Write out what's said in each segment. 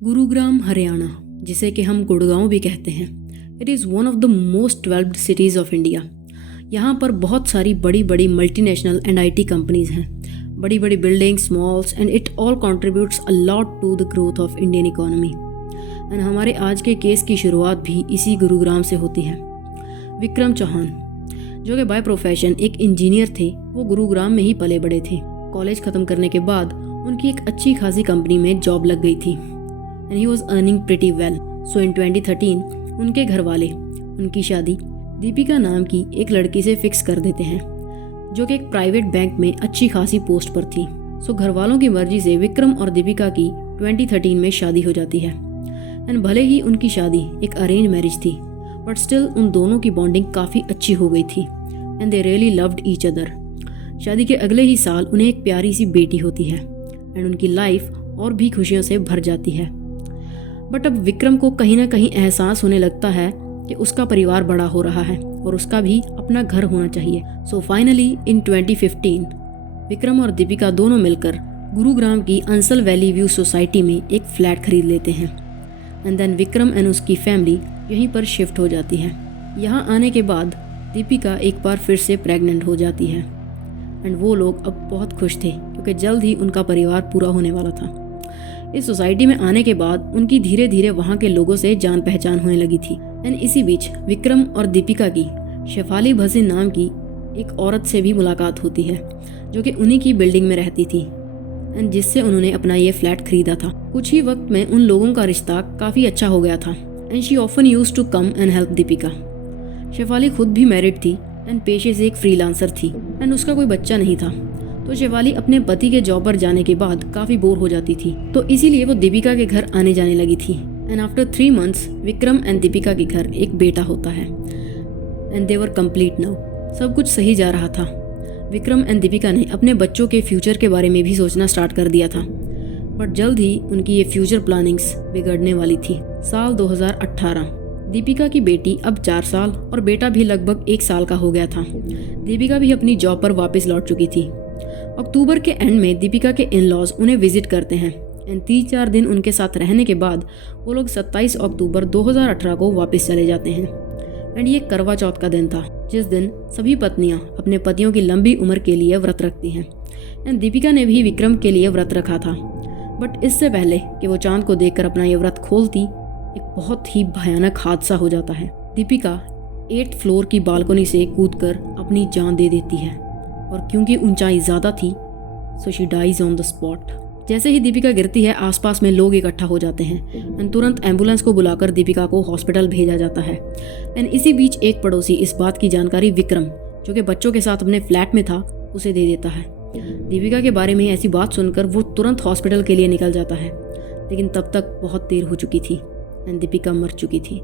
गुरुग्राम हरियाणा, जिसे कि हम गुड़गांव भी कहते हैं, it is one of the most developed cities of India. यहाँ पर बहुत सारी बड़ी बड़ी मल्टीनेशनल एंड आईटी कंपनीज हैं, बड़ी बड़ी buildings, malls, and it all contributes a lot to the growth of Indian economy. And हमारे आज के केस की शुरुआत भी इसी गुरुग्राम से होती है। विक्रम चौहान, जो कि बाय प्रोफेशन एक इंजीनियर थे, वो गुरुग्राम में ही पले बड़े थे। कॉलेज ख़त्म करने के बाद उनकी एक अच्छी खासी कंपनी में जॉब लग गई थी and he was earning pretty well. So in 2013 उनके घर वाले उनकी शादी दीपिका नाम की एक लड़की से फिक्स कर देते हैं, जो कि एक प्राइवेट बैंक में अच्छी खासी पोस्ट पर थी। सो घर वालों की मर्जी से विक्रम और दीपिका की 2013 में शादी हो जाती है। एंड भले ही उनकी शादी एक अरेंज मैरिज थी, बट स्टिल उन दोनों की बॉन्डिंग काफ़ी अच्छी हो गई थी and they really loved each other. शादी के अगले ही साल उन्हें एक प्यारी सी बेटी होती है एंड उनकी लाइफ और भी खुशियों से भर जाती है। बट अब विक्रम को कहीं ना कहीं एहसास होने लगता है कि उसका परिवार बड़ा हो रहा है और उसका भी अपना घर होना चाहिए। सो फाइनली इन 2015 विक्रम और दीपिका दोनों मिलकर गुरुग्राम की अंसल वैली व्यू सोसाइटी में एक फ्लैट खरीद लेते हैं एंड देन विक्रम एंड उसकी फैमिली यहीं पर शिफ्ट हो जाती है। यहाँ आने के बाद दीपिका एक बार फिर से प्रेग्नेंट हो जाती है एंड वो लोग अब बहुत खुश थे क्योंकि जल्द ही उनका परिवार पूरा होने वाला था। इस सोसाइटी में आने के बाद उनकी धीरे धीरे वहाँ के लोगों से जान पहचान होने लगी थी एंड इसी बीच विक्रम और दीपिका की शेफाली भसीन नाम की एक औरत से भी मुलाकात होती है, जो कि उन्हीं की बिल्डिंग में रहती थी एंड जिससे उन्होंने अपना ये फ्लैट खरीदा था। कुछ ही वक्त में उन लोगों का रिश्ता काफ़ी अच्छा हो गया था and she often used to come and help Deepika. Shefali खुद भी मैरिड थी एंड पेशे से एक फ्रीलांसर थी एंड उसका कोई बच्चा नहीं था। तो शेफाली अपने पति के जॉब पर जाने के बाद काफ़ी बोर हो जाती थी, तो इसीलिए वो दीपिका के घर आने जाने लगी थी। And after 3 months Vikram and Deepika के घर एक बेटा होता है and they were complete now. सब कुछ सही जा रहा था। विक्रम एंड दीपिका ने अपने बच्चों के फ्यूचर के बारे में भी सोचना स्टार्ट कर दिया था, बट जल्द ही उनकी ये फ्यूचर प्लानिंग्स बिगड़ने वाली थी। साल 2018, दीपिका की बेटी अब 4 साल और बेटा भी लगभग 1 साल का हो गया था। दीपिका भी अपनी जॉब पर वापस लौट चुकी थी। अक्टूबर के एंड में दीपिका के इन-लॉज उन्हें विजिट करते हैं एंड 3-4 दिन उनके साथ रहने के बाद वो लोग 27 अक्टूबर 2018 को वापस चले जाते हैं। एंड ये करवा चौथ का दिन था, जिस दिन सभी पत्नियां अपने पतियों की लंबी उम्र के लिए व्रत रखती हैं एंड दीपिका ने भी विक्रम के लिए व्रत रखा था। बट इससे पहले कि वो चांद को देखकर अपना ये व्रत खोलती, एक बहुत ही भयानक हादसा हो जाता है। दीपिका 8th फ्लोर की बालकनी से कूदकर अपनी जान दे देती है और क्योंकि ऊंचाई ज़्यादा थी so she dies on the spot. जैसे ही दीपिका गिरती है, आसपास में लोग इकट्ठा हो जाते हैं एंड तुरंत एम्बुलेंस को बुलाकर दीपिका को हॉस्पिटल भेजा जाता है। एंड इसी बीच एक पड़ोसी इस बात की जानकारी विक्रम, जो कि बच्चों के साथ अपने फ्लैट में था, उसे दे देता है। दीपिका के बारे में ऐसी बात सुनकर वो तुरंत हॉस्पिटल के लिए निकल जाता है, लेकिन तब तक बहुत देर हो चुकी थी एंड दीपिका मर चुकी थी।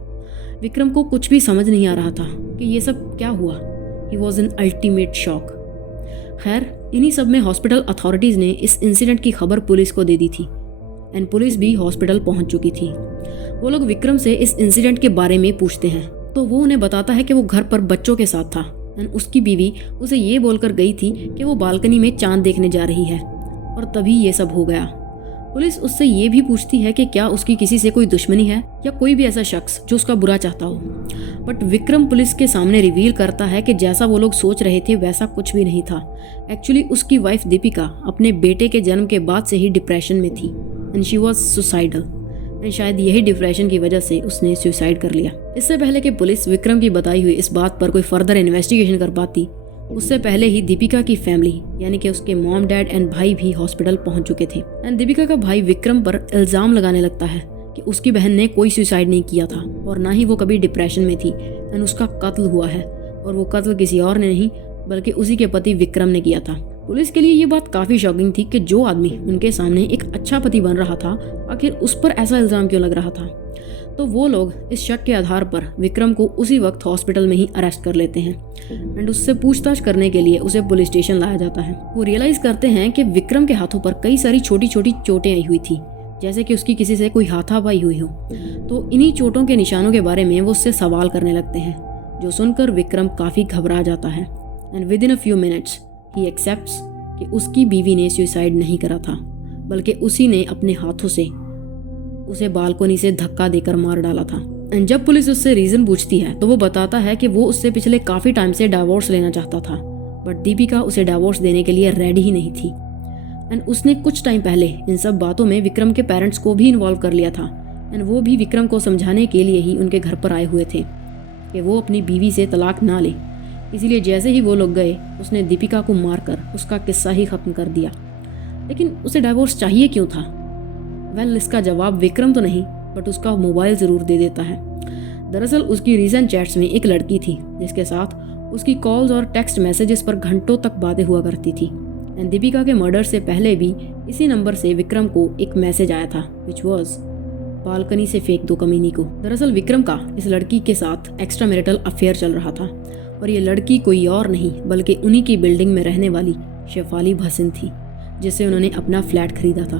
विक्रम को कुछ भी समझ नहीं आ रहा था कि ये सब क्या हुआ। He was in ultimate shock. खैर, इन्हीं सब में हॉस्पिटल अथॉरिटीज़ ने इस इंसिडेंट की खबर पुलिस को दे दी थी एंड पुलिस भी हॉस्पिटल पहुंच चुकी थी। वो लोग विक्रम से इस इंसिडेंट के बारे में पूछते हैं तो वो उन्हें बताता है कि वो घर पर बच्चों के साथ था एंड उसकी बीवी उसे ये बोलकर गई थी कि वो बालकनी में चांद देखने जा रही है और तभी ये सब हो गया। पुलिस उससे ये भी पूछती है कि क्या उसकी किसी से कोई दुश्मनी है या कोई भी ऐसा शख्स जो उसका बुरा चाहता हो। बट विक्रम पुलिस के सामने रिवील करता है कि जैसा वो लोग सोच रहे थे वैसा कुछ भी नहीं था। एक्चुअली उसकी वाइफ दीपिका अपने बेटे के जन्म के बाद से ही डिप्रेशन में थी and she was suicidal and शायद यही डिप्रेशन की वजह से उसने सुसाइड कर लिया। इससे पहले कि पुलिस विक्रम की बताई हुई इस बात पर कोई फर्दर इन्वेस्टिगेशन कर पाती, उससे पहले ही दीपिका की फैमिली यानी कि उसके मॉम, डैड एंड भाई भी हॉस्पिटल पहुंच चुके थे एंड दीपिका का भाई विक्रम पर इल्ज़ाम लगाने लगता है कि उसकी बहन ने कोई सुसाइड नहीं किया था और ना ही वो कभी डिप्रेशन में थी एंड उसका कत्ल हुआ है और वो कत्ल किसी और ने नहीं बल्कि उसी के पति विक्रम ने किया था। पुलिस के लिए ये बात काफ़ी शॉकिंग थी कि जो आदमी उनके सामने एक अच्छा पति बन रहा था, आखिर उस पर ऐसा इल्ज़ाम क्यों लग रहा था। तो वो लोग इस शक के आधार पर विक्रम को उसी वक्त हॉस्पिटल में ही अरेस्ट कर लेते हैं एंड उससे पूछताछ करने के लिए उसे पुलिस स्टेशन लाया जाता है। वो रियलाइज़ करते हैं कि विक्रम के हाथों पर कई सारी छोटी छोटी चोटें आई हुई थी, जैसे कि उसकी किसी से कोई हाथापाई हुई हो। तो इन्हीं चोटों के निशानों के बारे में वो उससे सवाल करने लगते हैं, जो सुनकर विक्रम काफ़ी घबरा जाता है and with in a few minutes he accepts कि उसकी बीवी ने सुसाइड नहीं करा था, बल्कि उसी ने अपने हाथों से उसे बालकोनी से धक्का देकर मार डाला था। एंड जब पुलिस उससे रीज़न पूछती है तो वो बताता है कि वो उससे पिछले काफ़ी टाइम से डाइवोर्स लेना चाहता था, बट दीपिका उसे डाइवोर्स देने के लिए रेडी ही नहीं थी। एंड उसने कुछ टाइम पहले इन सब बातों में विक्रम के पेरेंट्स को भी इन्वॉल्व कर लिया था। एंड वो भी विक्रम को समझाने के लिए ही उनके घर पर आए हुए थे कि वो अपनी बीवी से तलाक ना ले। इसीलिए जैसे ही वो लोग गए, उसने दीपिका को मारकर उसका किस्सा ही ख़त्म कर दिया। लेकिन उसे डाइवोर्स चाहिए क्यों था? वेल, इसका जवाब विक्रम तो नहीं, बट उसका मोबाइल ज़रूर दे देता है। दरअसल उसकी रीसेंट चैट्स में एक लड़की थी जिसके साथ उसकी कॉल्स और टेक्स्ट मैसेजेस पर घंटों तक बातें हुआ करती थी। एंड दीपिका के मर्डर से पहले भी इसी नंबर से विक्रम को एक मैसेज आया था, विच वॉज बालकनी से फेंक दो कमीनी को। दरअसल विक्रम का इस लड़की के साथ एक्स्ट्रा मैरिटल अफेयर चल रहा था और ये लड़की कोई और नहीं बल्कि उन्हीं की बिल्डिंग में रहने वाली शेफाली भसीन थी, जिससे उन्होंने अपना फ्लैट खरीदा था।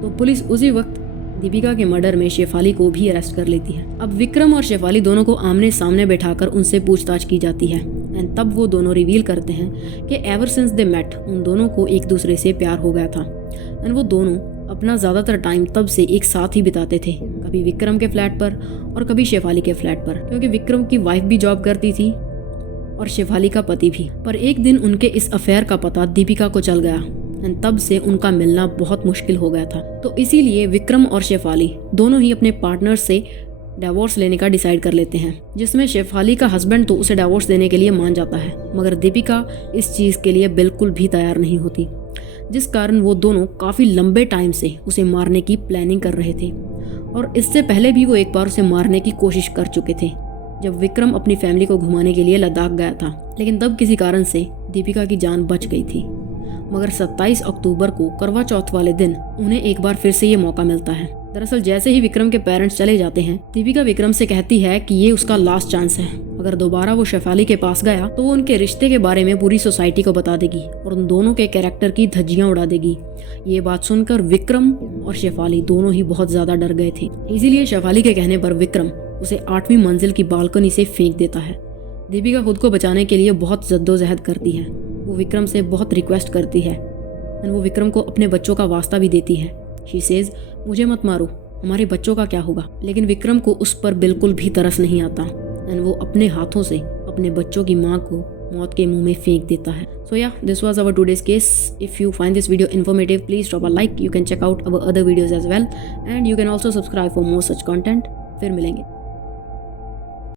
तो पुलिस उसी वक्त दीपिका के मर्डर में शेफाली को भी अरेस्ट कर लेती है। अब विक्रम और शेफाली दोनों को आमने सामने बैठाकर उनसे पूछताछ की जाती है। एंड तब वो दोनों रिवील करते हैं कि एवर सिंस दे मेट उन दोनों को एक दूसरे से प्यार हो गया था। एंड वो दोनों अपना ज़्यादातर टाइम तब से एक साथ ही बिताते थे, कभी विक्रम के फ्लैट पर और कभी शेफाली के फ्लैट पर, क्योंकि विक्रम की वाइफ भी जॉब करती थी और शेफाली का पति भी। पर एक दिन उनके इस अफेयर का पता दीपिका को चल गया एंड तब से उनका मिलना बहुत मुश्किल हो गया था। तो इसीलिए विक्रम और शेफाली दोनों ही अपने पार्टनर से डाइवोर्स लेने का डिसाइड कर लेते हैं, जिसमें शेफाली का हस्बैंड तो उसे डाइवोर्स देने के लिए मान जाता है, मगर दीपिका इस चीज़ के लिए बिल्कुल भी तैयार नहीं होती, जिस कारण वो दोनों काफ़ी लंबे टाइम से उसे मारने की प्लानिंग कर रहे थे। और इससे पहले भी वो एक बार उसे मारने की कोशिश कर चुके थे, जब विक्रम अपनी फैमिली को घुमाने के लिए लद्दाख गया था। लेकिन तब किसी कारण से दीपिका की जान बच गई थी। मगर 27 अक्टूबर को करवा चौथ वाले दिन उन्हें एक बार फिर से ये मौका मिलता है। दरअसल जैसे ही विक्रम के पेरेंट्स चले जाते हैं, दीपिका विक्रम से कहती है कि ये उसका लास्ट चांस है। अगर दोबारा वो शेफाली के पास गया तो वो उनके रिश्ते के बारे में पूरी सोसाइटी को बता देगी और उन दोनों के कैरेक्टर की धज्जियां उड़ा देगी। ये बात सुनकर विक्रम और शेफाली दोनों ही बहुत ज्यादा डर गए थे। इसीलिए शेफाली के कहने पर विक्रम उसे 8वीं मंजिल की बालकनी से फेंक देता है। दीपिका खुद को बचाने के लिए बहुत जद्दोजहद करती है। वो विक्रम से बहुत रिक्वेस्ट करती है एंड वो विक्रम को अपने बच्चों का वास्ता भी देती है। शी सेज, मुझे मत मारो, हमारे बच्चों का क्या होगा? लेकिन विक्रम को उस पर बिल्कुल भी तरस नहीं आता एंड वो अपने हाथों से अपने बच्चों की माँ को मौत के मुंह में फेंक देता है। So yeah, this was our today's case. If you find this video informative, please drop a like. You can check out our other videos as well and you can also subscribe for more such content. फिर मिलेंगे।